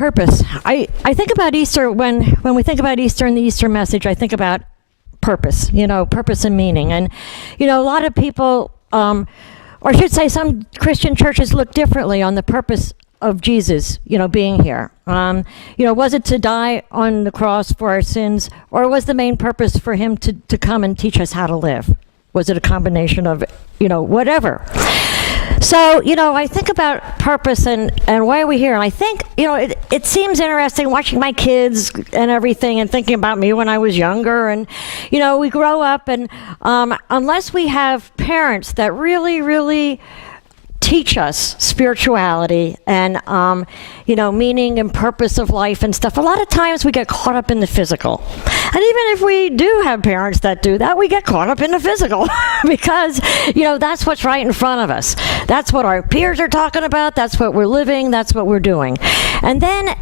Purpose. I think about Easter when we think about Easter and the Easter message, I think about purpose, purpose and meaning. And, a lot of people, or I should say some Christian churches look differently on the purpose of Jesus, being here. Was it to die on the cross for our sins, or was the main purpose for him to come and teach us how to live? Was it a combination of, whatever? So, I think about purpose and why are we here? And I think, it seems interesting watching my kids and everything and thinking about me when I was younger. And, we grow up and unless we have parents that really, really teach us spirituality and, meaning and purpose of life and stuff, a lot of times we get caught up in the physical. And even if we do have parents that do that, we get caught up in the physical because, that's what's right in front of us. That's what our peers are talking about. That's what we're living. That's what we're doing. And then,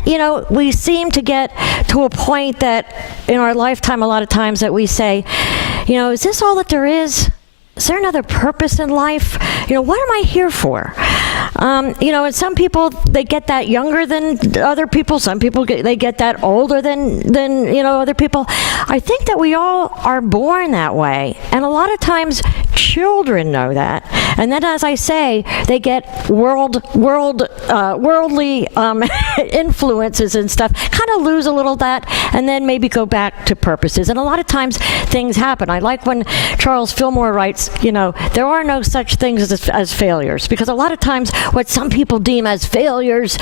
we seem to get to a point that in our lifetime, a lot of times that we say, is this all that there is? Is there another purpose in life? What am I here for? And some people, they get that younger than other people. Some people, they get that older than other people. I think that we all are born that way. And a lot of times, children know that. And then, as I say, they get worldly influences and stuff, kind of lose a little of that, and then maybe go back to purposes. And a lot of times, things happen. I like when Charles Fillmore writes, there are no such things as failures, because a lot of times what some people deem as failures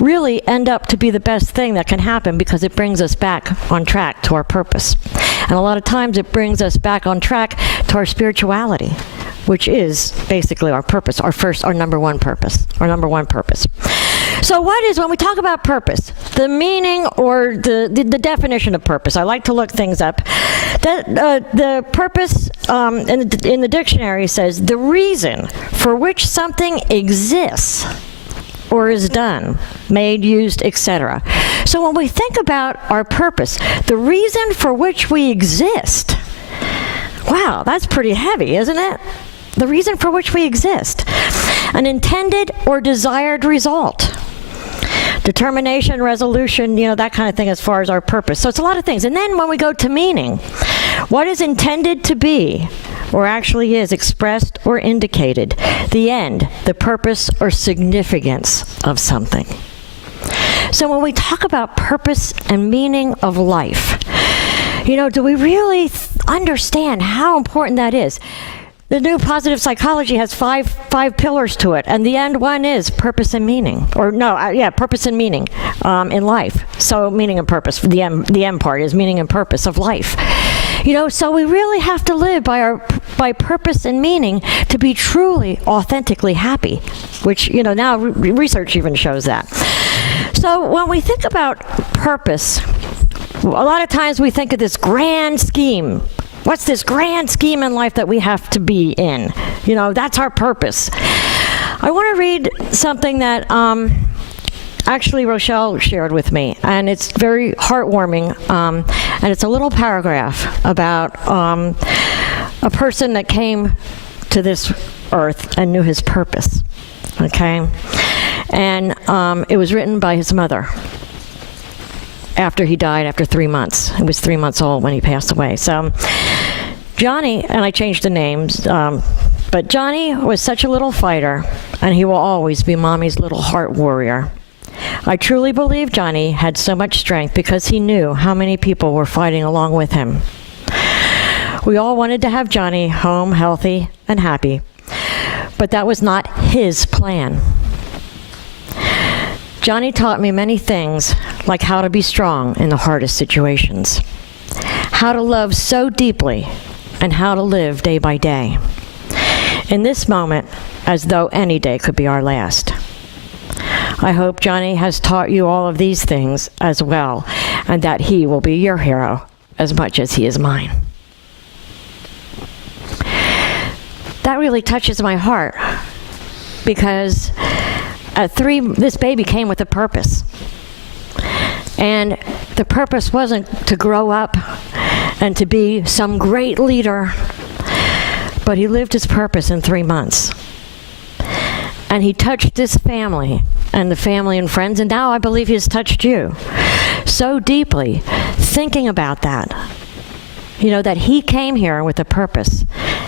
really end up to be the best thing that can happen because it brings us back on track to our purpose. And a lot of times it brings us back on track to our spirituality, which is basically our purpose, our number one purpose. So when we talk about purpose, the meaning or the definition of purpose, I like to look things up. The purpose in the dictionary says the reason for which something exists or is done, made, used, etc. So when we think about our purpose, the reason for which we exist, wow, that's pretty heavy, isn't it? The reason for which we exist. An intended or desired result. Determination, resolution, that kind of thing as far as our purpose. So it's a lot of things. And then when we go to meaning, what is intended to be, or actually is expressed or indicated, the end, the purpose or significance of something. So when we talk about purpose and meaning of life, do we really understand how important that is? The new positive psychology has five pillars to it, and the end one is purpose and meaning, purpose and meaning in life. So meaning and purpose. The end part is meaning and purpose of life. So we really have to live by purpose and meaning to be truly, authentically happy, which now research even shows that. So when we think about purpose, a lot of times we think of this grand scheme. What's this grand scheme in life that we have to be in? That's our purpose. I want to read something that actually Rochelle shared with me, and it's very heartwarming, and it's a little paragraph about a person that came to this earth and knew his purpose, okay? And it was written by his mother after he died after 3 months. He was 3 months old when he passed away. So Johnny, and I changed the names, but Johnny was such a little fighter, and he will always be Mommy's little heart warrior. I truly believe Johnny had so much strength because he knew how many people were fighting along with him. We all wanted to have Johnny home healthy and happy, but that was not his plan. Johnny taught me many things, like how to be strong in the hardest situations, how to love so deeply, and how to live day by day. In this moment, as though any day could be our last. I hope Johnny has taught you all of these things as well, and that he will be your hero as much as he is mine. That really touches my heart, because at 3, this baby came with a purpose. And the purpose wasn't to grow up and to be some great leader, but he lived his purpose in 3 months. And he touched this family and the family and friends, and now I believe he has touched you so deeply, thinking about that. You know, that he came here with a purpose,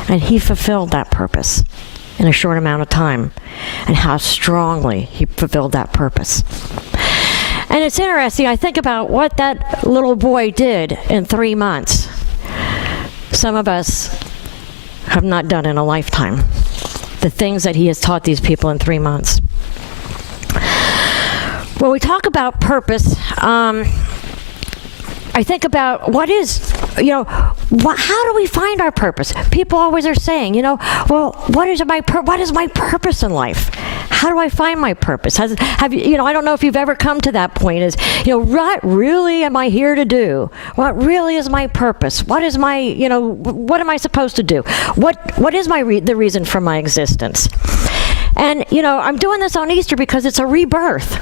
and he fulfilled that purpose in a short amount of time, and how strongly he fulfilled that purpose. And it's interesting, I think about what that little boy did in 3 months. Some of us have not done in a lifetime. The things that he has taught these people in 3 months. When we talk about purpose, I think about what is, you know, how do we find our purpose? People always are saying, you know, well, what is my purpose in life? How do I find my purpose? Have you, you know, I don't know if you've ever come to that point is, you know, what really am I here to do? What really is my purpose? What is my, you know, what am I supposed to do? What is the reason for my existence? And, you know, I'm doing this on Easter because it's a rebirth.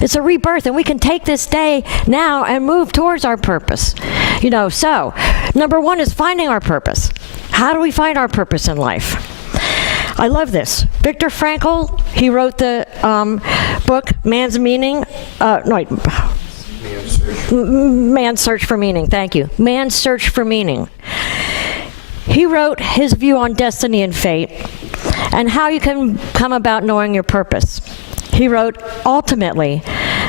It's a rebirth, and we can take this day now and move towards our purpose. You know, so, number one is finding our purpose. How do we find our purpose in life? I love this. Viktor Frankl, he wrote the book, Man's Search for Meaning. Thank you. Man's Search for Meaning. He wrote his view on destiny and fate, and how you can come about knowing your purpose. He wrote, ultimately,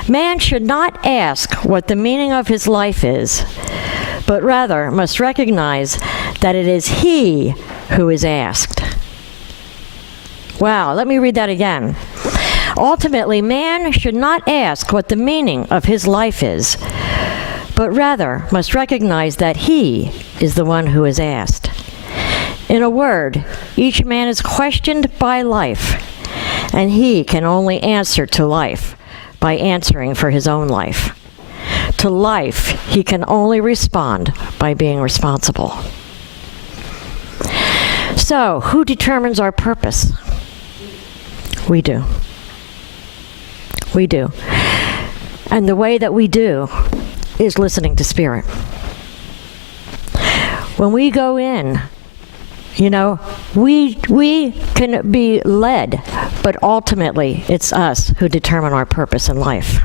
man should not ask what the meaning of his life is, but rather must recognize that it is he who is asked. Wow, let me read that again. Ultimately, man should not ask what the meaning of his life is, but rather must recognize that he is the one who is asked. In a word, each man is questioned by life, and he can only answer to life by answering for his own life. To life, he can only respond by being responsible. So, who determines our purpose? We do. We do. And the way that we do is listening to Spirit. When we go in, you know, we can be led, but ultimately it's us who determine our purpose in life.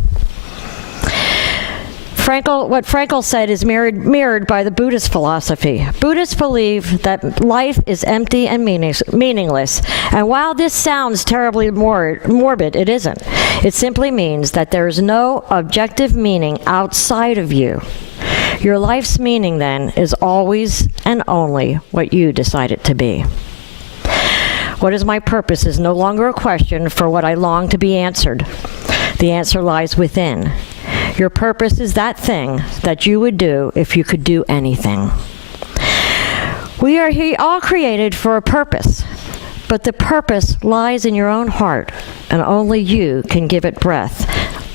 What Frankl said is mirrored by the Buddhist philosophy. Buddhists believe that life is empty and meaningless, and while this sounds terribly morbid, it isn't. It simply means that there is no objective meaning outside of you. Your life's meaning, then, is always and only what you decide it to be. What is my purpose is no longer a question for what I long to be answered. The answer lies within. Your purpose is that thing that you would do if you could do anything. We are all created for a purpose, but the purpose lies in your own heart, and only you can give it breath,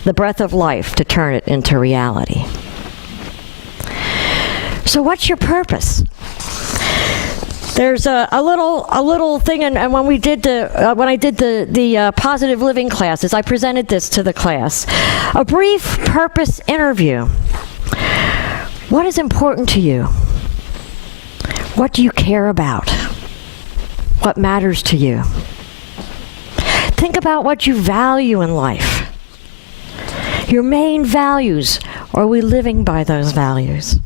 the breath of life, to turn it into reality. So what's your purpose? There's a little thing, and when I did the positive living classes, I presented this to the class. A brief purpose interview. What is important to you? What do you care about? What matters to you? Think about what you value in life. Your main values. Are we living by those values?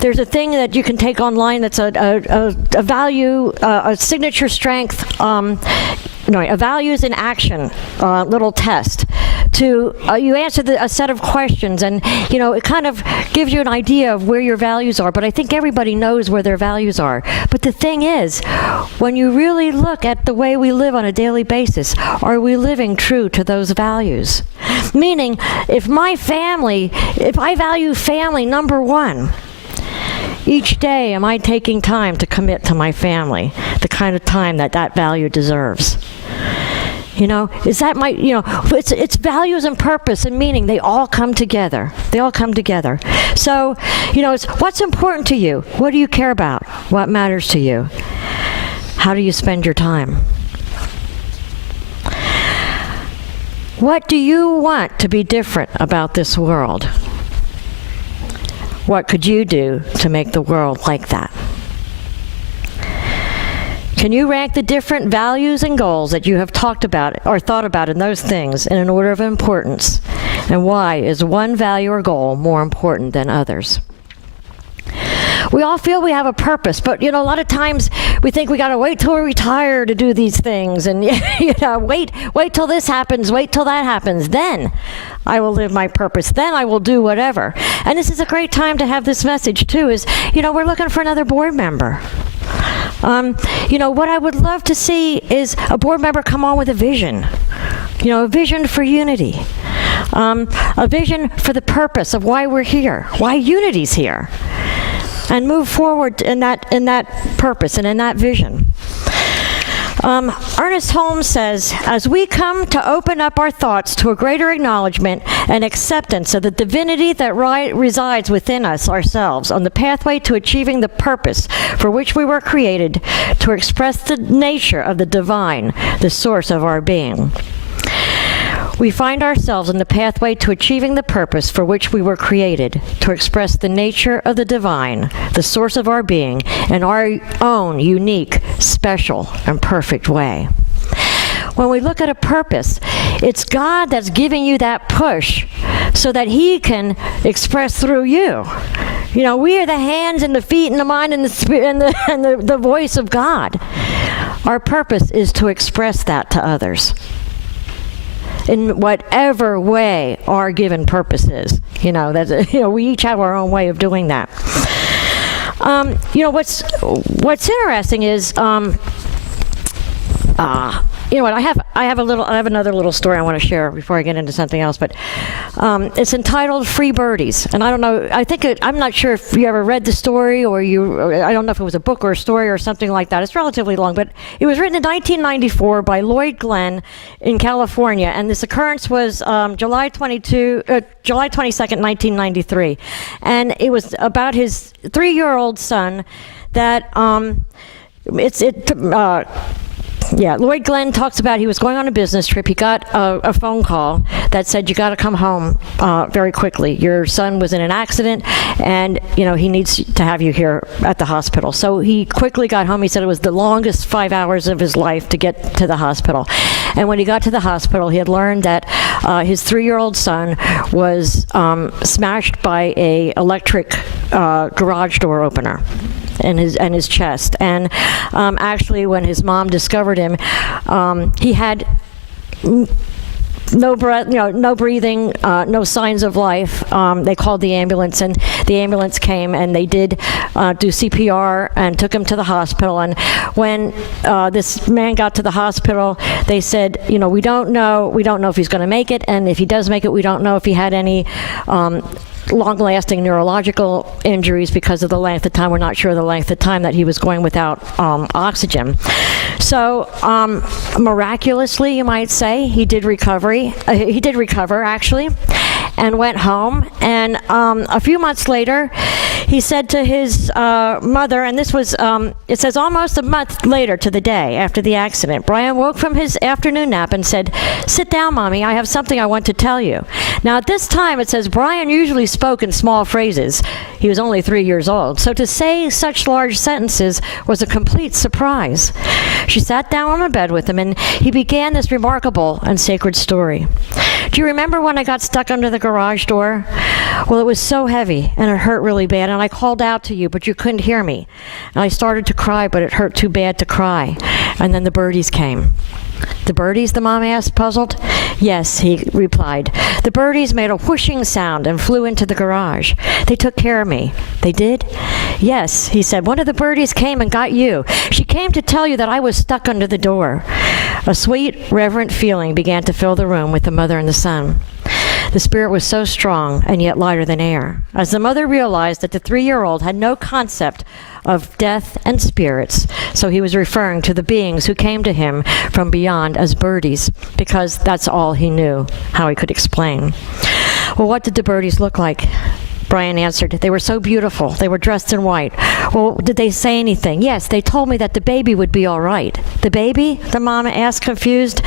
There's a thing that you can take online that's a value, a signature strength, a values in action little test. You answer a set of questions, and you know it kind of gives you an idea of where your values are. But I think everybody knows where their values are. But the thing is, when you really look at the way we live on a daily basis, are we living true to those values? Meaning, if I value family number one, each day, am I taking time to commit to my family, the kind of time that value deserves? You know, is that it's values and purpose and meaning, they all come together. They all come together. So, you know, it's what's important to you? What do you care about? What matters to you? How do you spend your time? What do you want to be different about this world? What could you do to make the world like that? Can you rank the different values and goals that you have talked about or thought about in those things in an order of importance? And why is one value or goal more important than others? We all feel we have a purpose, but a lot of times we think we got to wait till we retire to do these things, and wait till this happens, wait till that happens, then I will live my purpose, then I will do whatever. And this is a great time to have this message too, is we're looking for another board member. What I would love to see is a board member come on with a vision, a vision for unity, a vision for the purpose of why we're here, why unity's here, and move forward in that purpose and in that vision. Ernest Holmes says, as we come to open up our thoughts to a greater acknowledgement and acceptance of the divinity that resides within us ourselves on the pathway to achieving the purpose for which we were created, to express the nature of the divine, the source of our being. We find ourselves in the pathway to achieving the purpose for which we were created, to express the nature of the divine, the source of our being, in our own unique, special, and perfect way. When we look at a purpose, it's God that's giving you that push so that He can express through you. We are the hands and the feet and the mind and the spirit and the voice of God. Our purpose is to express that to others in whatever way our given purpose is. We each have our own way of doing that. What's interesting is, I have another little story I want to share before I get into something else, but it's entitled Free Birdies. And I don't know, I'm not sure if you ever read the story or I don't know if it was a book or a story or something like that. It's relatively long, but it was written in 1994 by Lloyd Glenn in California, and this occurrence was July 22nd, 1993. And it was about his 3-year-old son that Lloyd Glenn talks about he was going on a business trip. He got a phone call that said, you got to come home very quickly. Your son was in an accident, and he needs to have you here at the hospital. So he quickly got home. He said it was the longest 5 hours of his life to get to the hospital. And when he got to the hospital, he had learned that his 3-year-old son was smashed by a electric garage door opener in his chest. And actually, when his mom discovered him, he had no breath, no breathing, no signs of life. They called the ambulance, and the ambulance came, and they did do CPR and took him to the hospital. And when this man got to the hospital, they said, we don't know if he's going to make it, and if he does make it, we don't know if he had any long-lasting neurological injuries because of the length of time. We're not sure the length of time that he was going without oxygen. So miraculously, you might say, he did recover actually, and went home. And a few months later, he said to his mother, and this was, it says almost a month later to the day after the accident, Brian woke from his afternoon nap and said, "Sit down, Mommy, I have something I want to tell you." Now at this time, it says Brian usually spoke in small phrases. He was only 3 years old, so to say such large sentences was a complete surprise. She sat down on the bed with him, and he began this remarkable and sacred story. "Do you remember when I got stuck under the garage door? Well, it was so heavy, and it hurt really bad, and I called out to you, but you couldn't hear me. And I started to cry, but it hurt too bad to cry. And then the birdies came." "The birdies?" the mom asked, puzzled. "Yes," he replied. "The birdies made a whooshing sound and flew into the garage. They took care of me." "They did?" "Yes," he said. "One of the birdies came and got you. She came to tell you that I was stuck under the door." A sweet, reverent feeling began to fill the room with the mother and the son. The spirit was so strong and yet lighter than air, as the mother realized that the 3-year-old had no concept of death and spirits, so he was referring to the beings who came to him from beyond as birdies, because that's all he knew, how he could explain. "Well, what did the birdies look like?" Brian answered, "They were so beautiful. They were dressed in white." "Well, did they say anything?" "Yes, they told me that the baby would be all right." "The baby?" the mom asked, confused.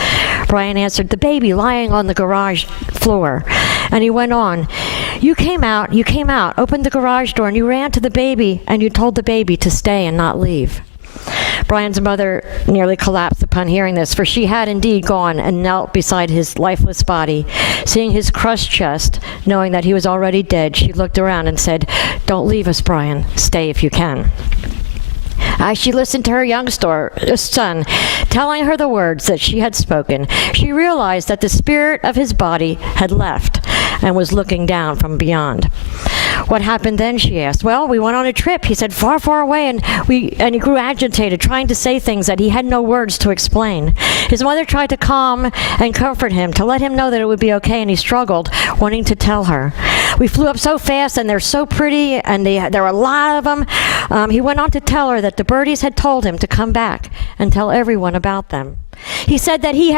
Brian answered, "The baby lying on the garage floor." And he went on, you came out, opened the garage door, and you ran to the baby, and you told the baby to stay and not leave." Brian's mother nearly collapsed upon hearing this, for she had indeed gone and knelt beside his lifeless body. Seeing his crushed chest, knowing that he was already dead, she looked around and said, "Don't leave us, Brian. Stay if you can." As she listened to her young son telling her the words that she had spoken, she realized that the spirit of his body had left and was looking down from beyond. "What happened then?" she asked. "Well, we went on a trip," he said, "far, far away, and he grew agitated, trying to say things that he had no words to explain. His mother tried to calm and comfort him, to let him know that it would be okay, and he struggled, wanting to tell her. "We flew up so fast, and they're so pretty, and there were a lot of them." He went on to tell her that the birdies had told him to come back and tell everyone about them. He said that they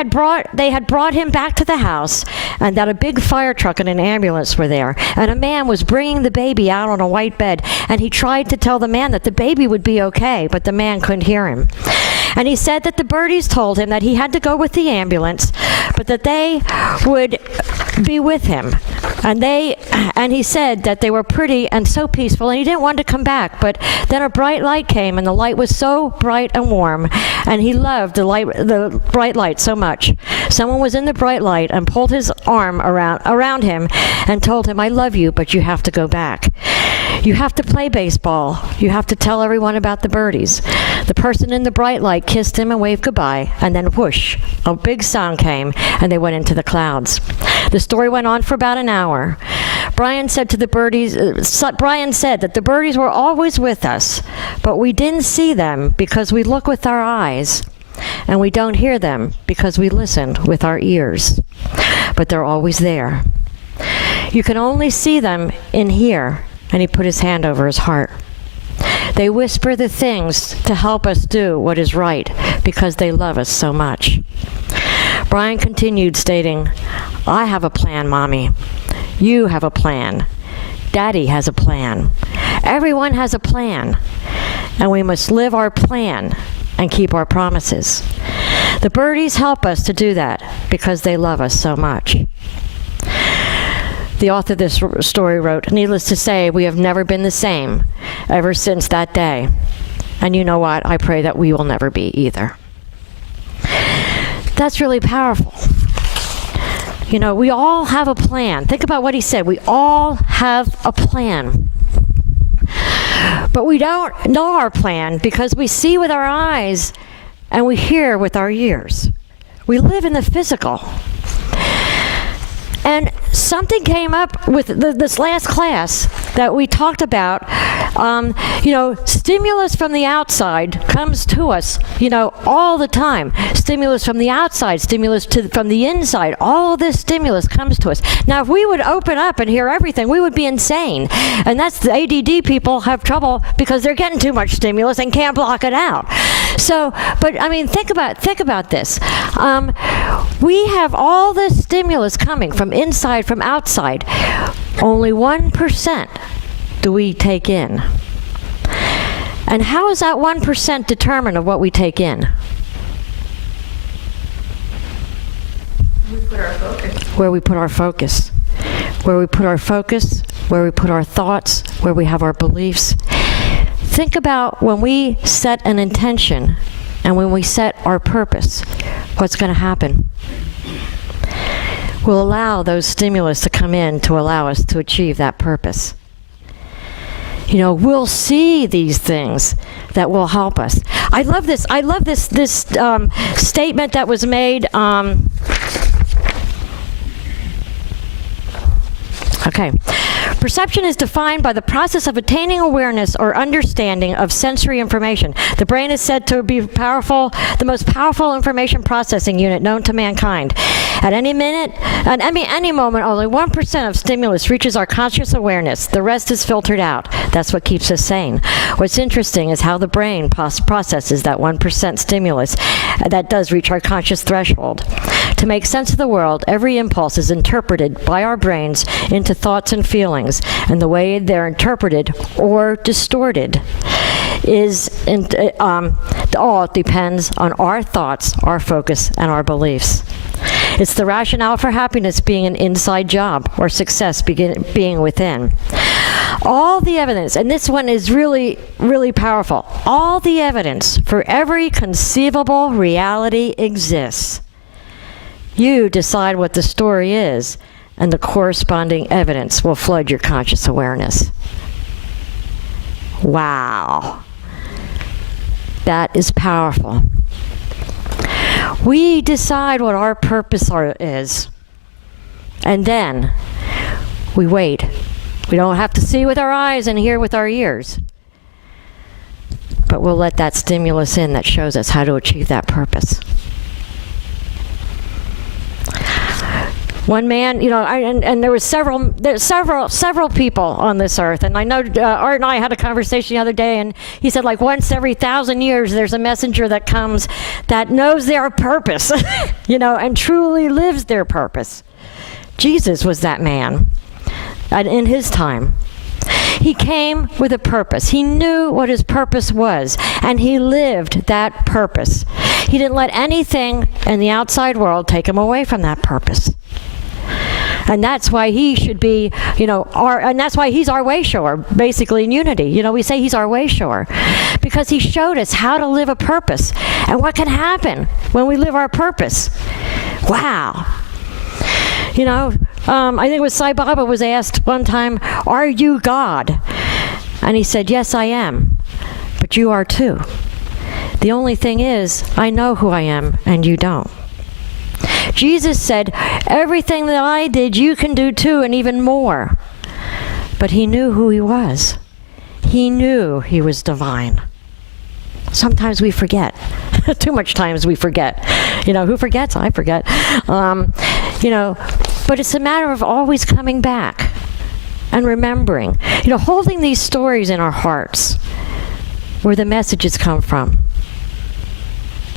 had brought him back to the house, and that a big fire truck and an ambulance were there, and a man was bringing the baby out on a white bed, and he tried to tell the man that the baby would be okay, but the man couldn't hear him. And he said that the birdies told him that he had to go with the ambulance, but that they would be with him. And he said that they were pretty and so peaceful, and he didn't want to come back. But then a bright light came, and the light was so bright and warm, and he loved the bright light so much. Someone was in the bright light and pulled his arm around him and told him, "I love you, but you have to go back. You have to play baseball. You have to tell everyone about the birdies." The person in the bright light kissed him and waved goodbye, and then whoosh, a big sound came, and they went into the clouds. The story went on for about an hour. Brian said that the birdies were always with us, but we didn't see them because we look with our eyes, and we don't hear them because we listened with our ears. But they're always there. You can only see them in here. And he put his hand over his heart. They whisper the things to help us do what is right because they love us so much. Brian continued, stating, "I have a plan, Mommy. You have a plan. Daddy has a plan. Everyone has a plan. And we must live our plan and keep our promises. The birdies help us to do that because they love us so much." The author of this story wrote, "Needless to say, we have never been the same ever since that day. And you know what? I pray that we will never be either." That's really powerful. You know, we all have a plan. Think about what he said. We all have a plan. But we don't know our plan because we see with our eyes and we hear with our ears. We live in the physical. And something came up with this last class that we talked about. Stimulus from the outside comes to us, all the time. Stimulus from the outside, stimulus from the inside. All of this stimulus comes to us. Now, if we would open up and hear everything, we would be insane. And that's the ADD people have trouble because they're getting too much stimulus and can't block it out. So, but I mean, think about this. We have all this stimulus coming from inside, from outside. Only 1% do we take in. And how is that 1% determined of what we take in? We put our focus. Where we put our focus. Where we put our focus, where we put our thoughts, where we have our beliefs. Think about when we set an intention and when we set our purpose, what's going to happen? We'll allow those stimulus to come in to allow us to achieve that purpose. We'll see these things that will help us. I love this statement that was made. Okay. Perception is defined by the process of attaining awareness or understanding of sensory information. The brain is said to be the most powerful information processing unit known to mankind. At any moment, only 1% of stimulus reaches our conscious awareness. The rest is filtered out. That's what keeps us sane. What's interesting is how the brain processes that 1% stimulus that does reach our conscious threshold. To make sense of the world, every impulse is interpreted by our brains into thoughts and feelings, and the way they're interpreted or distorted all depends on our thoughts, our focus, and our beliefs. It's the rationale for happiness being an inside job or success being within. All the evidence, and this one is really, really powerful. All the evidence for every conceivable reality exists. You decide what the story is, and the corresponding evidence will flood your conscious awareness. Wow. That is powerful. We decide what our purpose is, and then we wait. We don't have to see with our eyes and hear with our ears, but we'll let that stimulus in that shows us how to achieve that purpose. One man, and there was several people on this earth, and I know Art and I had a conversation the other day, and he said, like, once every 1,000 years there's a messenger that comes that knows their purpose, and truly lives their purpose. Jesus was that man in his time. He came with a purpose. He knew what his purpose was, and he lived that purpose. He didn't let anything in the outside world take him away from that purpose. And that's why he should be, and that's why he's our way shower, basically in unity. We say he's our way shower because he showed us how to live a purpose and what can happen when we live our purpose. Wow. I think it was Sai Baba was asked one time, "Are you God?" And he said, "Yes, I am, but you are too. The only thing is, I know who I am and you don't." Jesus said, "Everything that I did, you can do too, and even more." But he knew who he was. He knew he was divine. Sometimes we forget. Too much times we forget. Who forgets? I forget. But it's a matter of always coming back and remembering. Holding these stories in our hearts where the messages come from.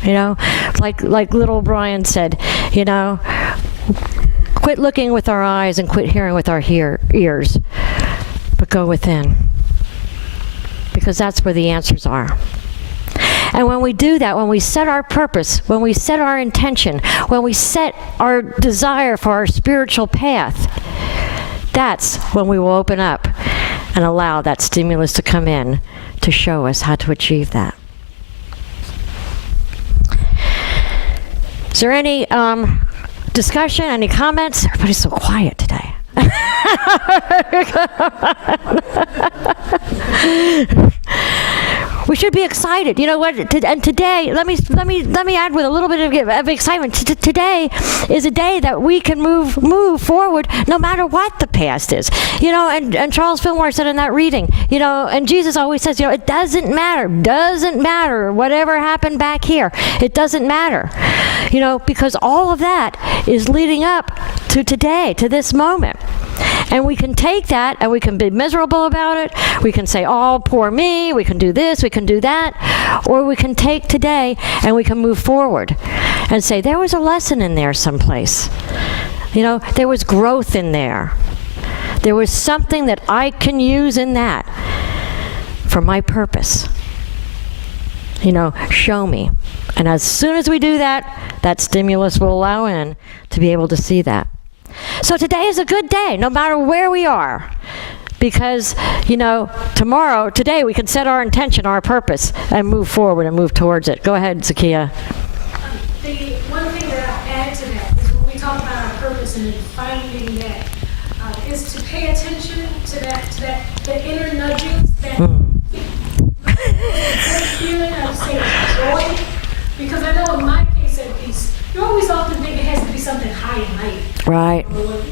Like little Brian said, quit looking with our eyes and quit hearing with our ears, but go within. Because that's where the answers are. And when we do that, when we set our purpose, when we set our intention, when we set our desire for our spiritual path, that's when we will open up and allow that stimulus to come in to show us how to achieve that. Is there any discussion, any comments? Everybody's so quiet today. We should be excited. You know what? And today, let me add with a little bit of excitement. Today is a day that we can move forward, no matter what the past is. And Charles Fillmore said in that reading, and Jesus always says, it doesn't matter whatever happened back here. It doesn't matter, because all of that is leading up to today, to this moment. And we can take that and we can be miserable about it. We can say, oh, poor me. We can do this. We can do that. Or we can take today and we can move forward and say, there was a lesson in there someplace. There was growth in there. There was something that I can use in that for my purpose. Show me. And as soon as we do that, that stimulus will allow in to be able to see that. So today is a good day, no matter where we are, because, today we can set our intention, our purpose, and move forward and move towards it. Go ahead, Zakiya. The one thing that I'll add to that is when we talk about our purpose and finding that, is to pay attention to the inner nudgings, that feeling of, say, joy. Because I know in my case at least, you always often think it has to be something high and mighty. Right. Or,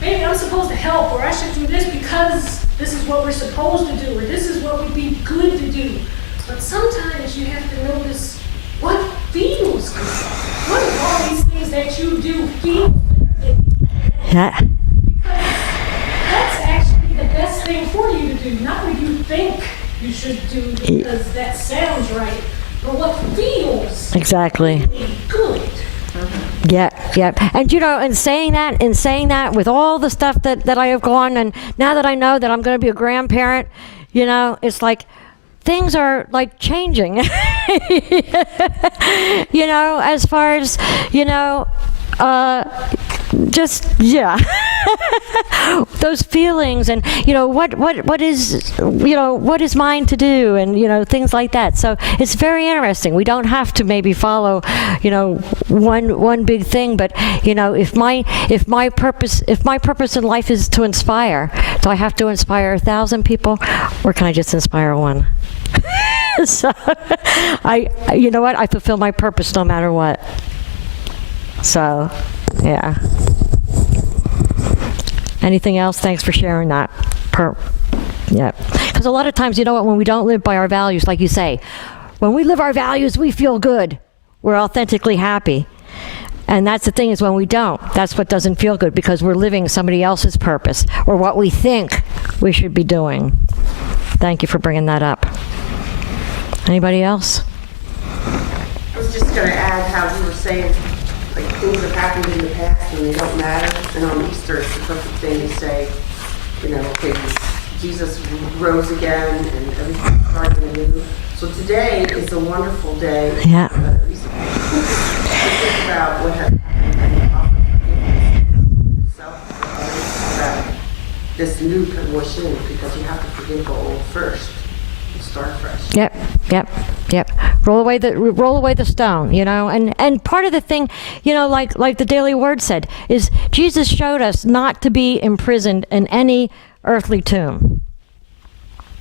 maybe I'm supposed to help, or I should do this because this is what we're supposed to do, or this is what would be good to do. But sometimes you have to notice what feels good. What are all these things that you do feel good? Yeah. Because that's actually the best thing for you to do. Not what you think you should do because that sounds right, but what feels exactly really good. Yeah. And in saying that with all the stuff that I have gone, and now that I know that I'm going to be a grandparent, it's like things are like changing. As far as, just yeah. Those feelings, and what is mine to do, and things like that. So it's very interesting. We don't have to maybe follow one big thing, but if my purpose in life is to inspire, do I have to inspire 1,000 people, or can I just inspire one? So I fulfill my purpose no matter what. So yeah. Anything else? Thanks for sharing that. Yeah. Because a lot of times, when we don't live by our values, like you say, when we live our values, we feel good. We're authentically happy. And that's the thing, is when we don't, that's what doesn't feel good, because we're living somebody else's purpose or what we think we should be doing. Thank you for bringing that up. Anybody else? I was just going to add how you were saying, like, things have happened in the past and they don't matter. And on Easter, it's the perfect thing to say, okay, Jesus rose again and everything's starting anew. So today is a wonderful day. Yeah. To think about what has happened and offer forgiveness yourself and others about this new promotion, because you have to forgive the old first. Start fresh. Yep. Roll away the stone, and part of the thing, like the Daily Word said, is Jesus showed us not to be imprisoned in any earthly tomb.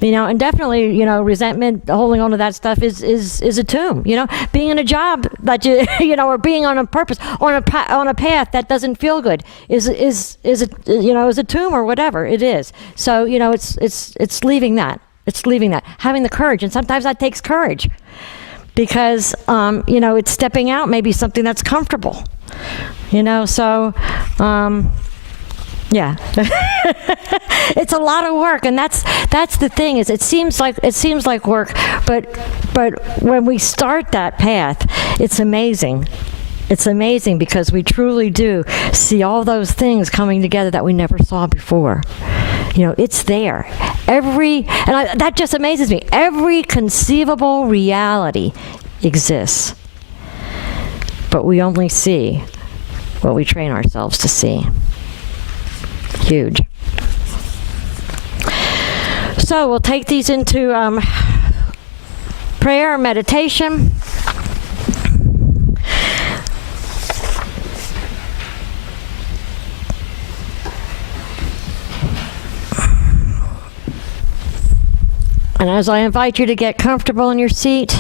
And definitely, resentment, holding on to that stuff is a tomb. Being in a job that or being on a purpose, on a path that doesn't feel good is a tomb, or whatever it is. So it's leaving that. It's leaving that, having the courage, and sometimes that takes courage, because it's stepping out, maybe something that's comfortable, So, yeah, it's a lot of work, and that's the thing, is it seems like work, but when we start that path, it's amazing. It's amazing, because we truly do see all those things coming together that we never saw before. It's there. That just amazes me. Every conceivable reality exists. But we only see what we train ourselves to see. Huge. So we'll take these into prayer, meditation. And as I invite you to get comfortable in your seat,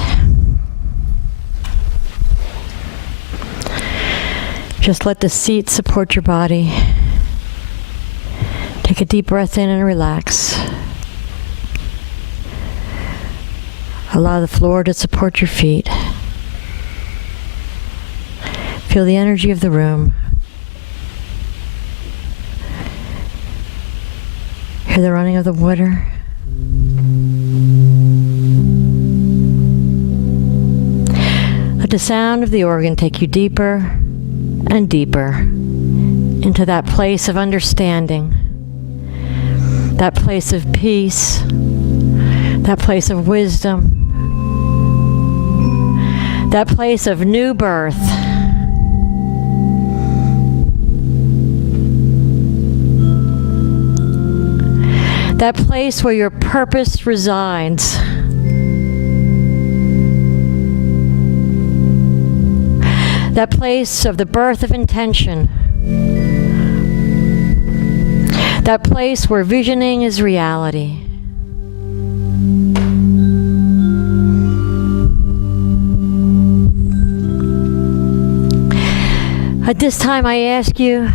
just let the seat support your body. Take a deep breath in and relax. Allow the floor to support your feet. Feel the energy of the room. Hear the running of the water. Let the sound of the organ take you deeper and deeper into that place of understanding, that place of peace, that place of wisdom, that place of new birth. That place where your purpose resides. That place of the birth of intention. That place where visioning is reality. At this time, I ask you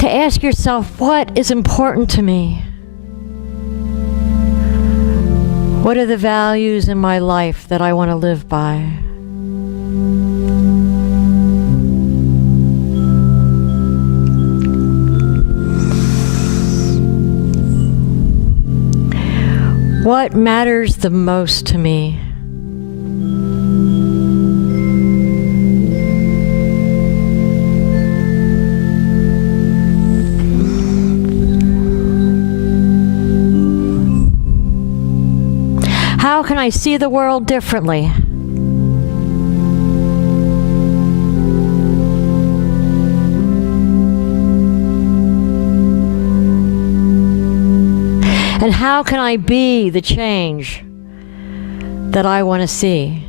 to ask yourself, what is important to me? What are the values in my life that I want to live by? What matters the most to me? How can I see the world differently? And how can I be the change that I want to see?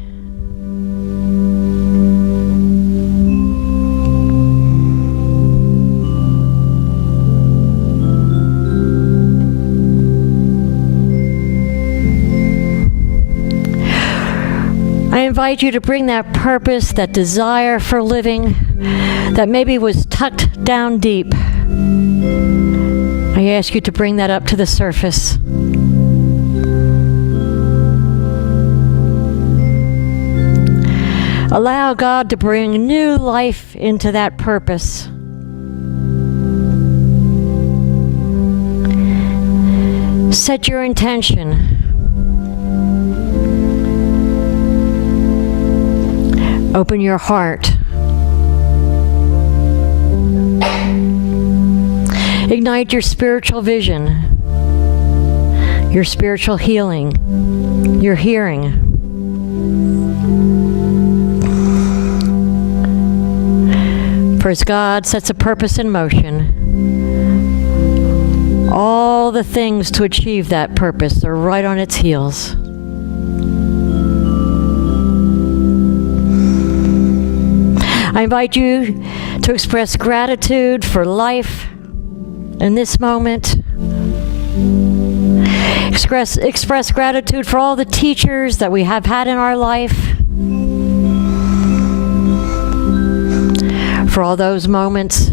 I invite you to bring that purpose, that desire for living that maybe was tucked down deep. I ask you to bring that up to the surface. Allow God to bring new life into that purpose. Set your intention. Open your heart. Ignite your spiritual vision, your spiritual healing, your hearing. For as God sets a purpose in motion, all the things to achieve that purpose are right on its heels. I invite you to express gratitude for life in this moment. Express gratitude for all the teachers that we have had in our life. For all those moments.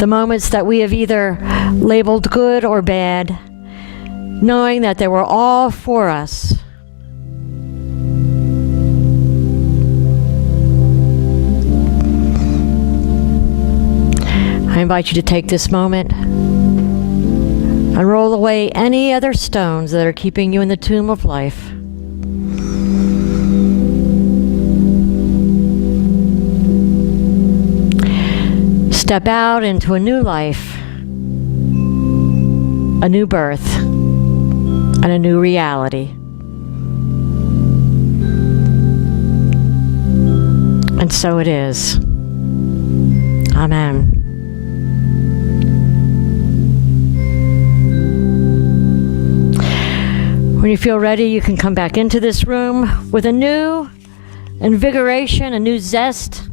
The moments that we have either labeled good or bad, knowing that they were all for us. I invite you to take this moment and roll away any other stones that are keeping you in the tomb of life. Step out into a new life, a new birth, and a new reality. And so it is. Amen. When you feel ready, you can come back into this room with a new invigoration, a new zest,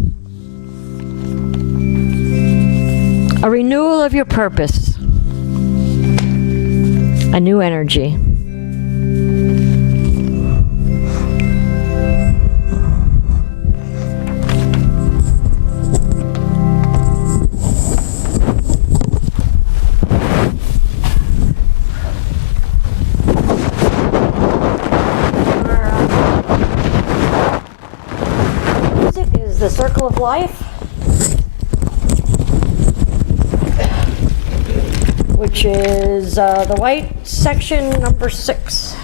a renewal of your purpose, a new energy. The Circle of Life, which is the white section number 6.